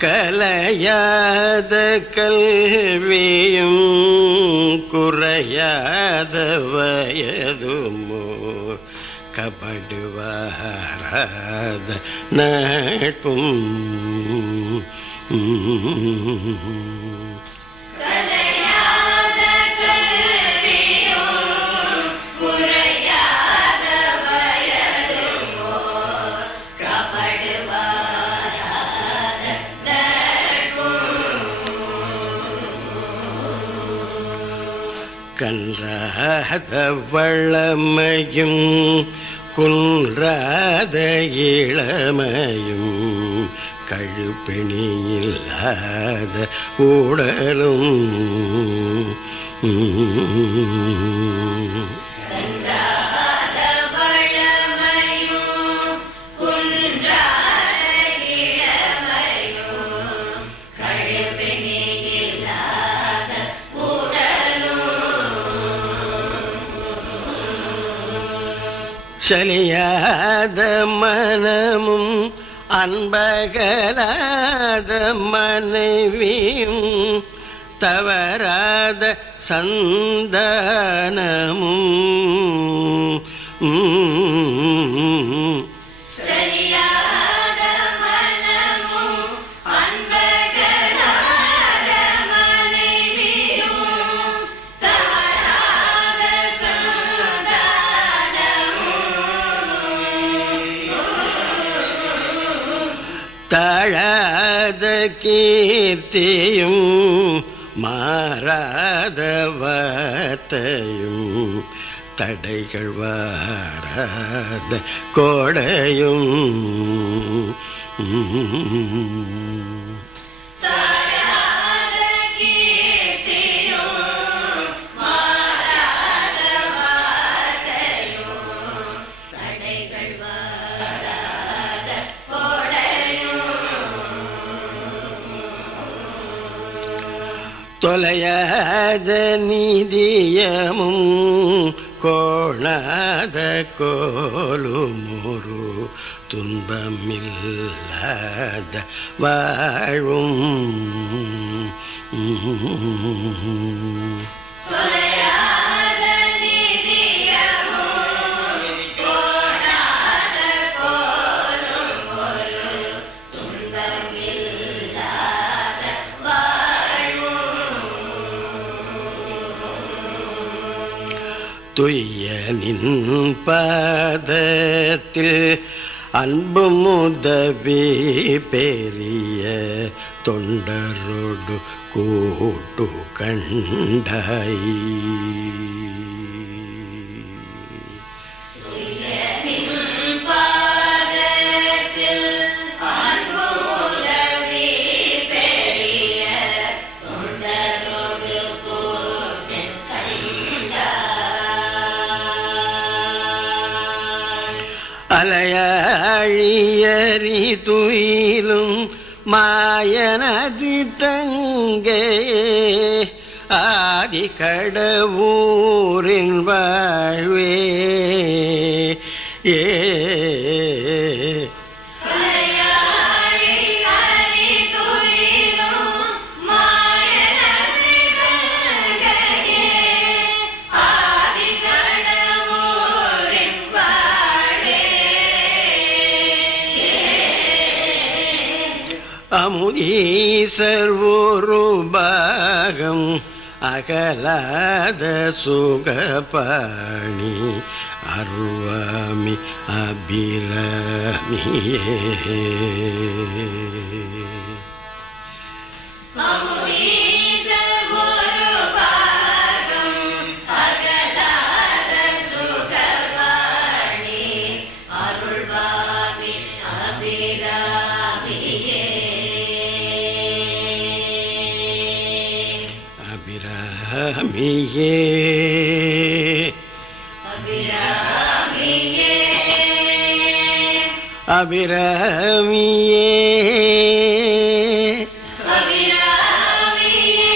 கலையாத கல்வியும் குறையாத வயதுமோ கபடுவாராத நட்பும். கன்றாத வளமையும் குன்றாத இளமையும் கழுப்பிணியில்லாத உடலும் சலியாத மனமும் அன்பகலாத மனைவியும் தவறாத சந்தானமும். தழாத கீர்த்தியும் மாறாதவத்தையும் தடைகள் வாராத கோடையும். கொலையாத நீதியமும் கோணாத கோலுமொரு துன்பமில்லாத வாழும். வாழ்வும் துய்ய நின் பாதத்தில் அன்பு முதவி பெரிய தொண்டரோடு கூட்டு கண்டாய் அலையாழியறி துயிலும் மாயனதி தங்கே ஆதி கடவுரின் வாழ்வே. ஏ அமுதீசர் ஒரு பாகம் அகலாத சுகபாணி அருவாமி அபிராமியே அபிராமியே அபிராமியே அபிராமியே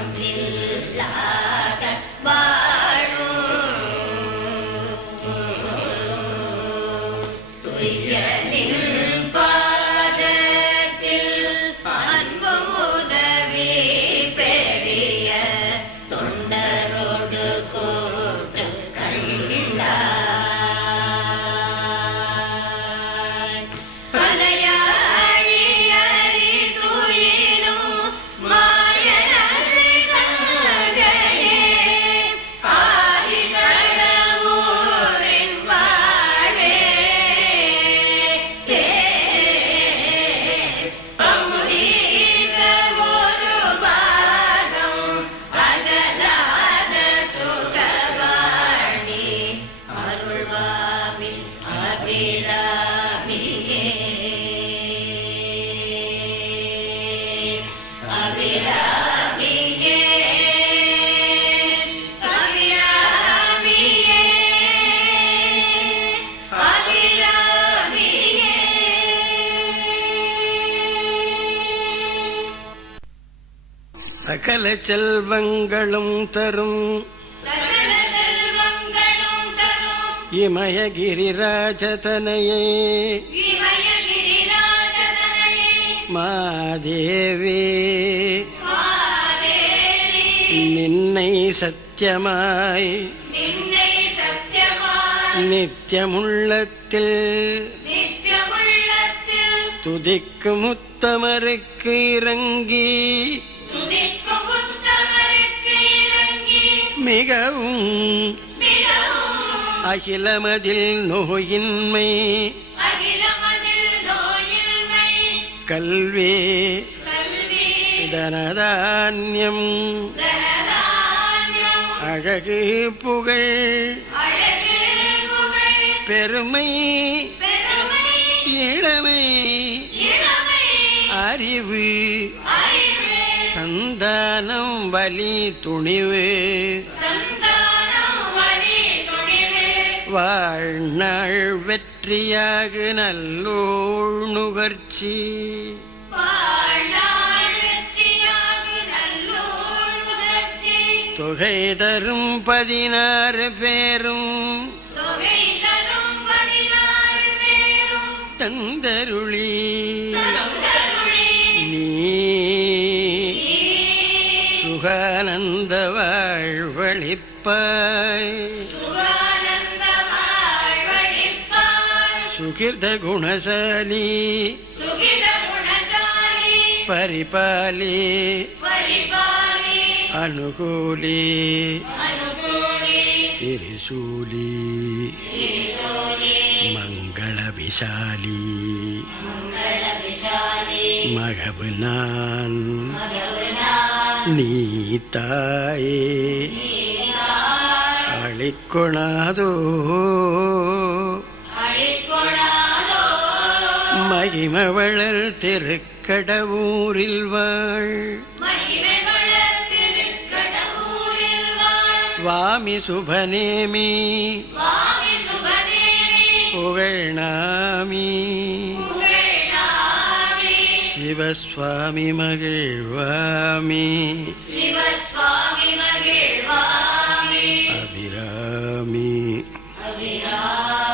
I'm complete. சகல செல்வங்களும் தரும். இமயகிரிராஜதனையே. மாதேவி. நின்னை சத்தியமாய். நித்தியமுள்ளத்தில். துதிக்கும் உத்தமருக்கு இறங்கி. மிகவும் அகிலமதில் நோயின்மை. கல்வி தனதான்யம். அழகு புகழ். பெருமை இளமை. அறிவு. சந்தானம் வலி துணிவு. வாழ்நாள் வெற்றியாக நல்லோள் நுகர்ச்சி. தொகை தரும் பதினாறு பேரும். தந்தருளி வாழ்வழிப்பாய் சுகானந்த வாழ்வழிப்பாய் சுகிர்த குணசாலி சுகித குணசாலி பரிபாலி பரிபாலி அனுகூலி அனுகூலி திரிசூலி திரிசூலி மங்கள விஷாலி மங்கள விஷாலி மகவு நான் மகவுனா நீ தாயே அழிக்கொணாதோ. மகிமவளர் திருக்கடவூரில் வாழ் வாமி சுபநேமி. புகழ்நாமி. சிவஸ்வாமி மகிழ்வாமி. சிவஸ்வாமி மகிழ்வாமி. Shri Ram.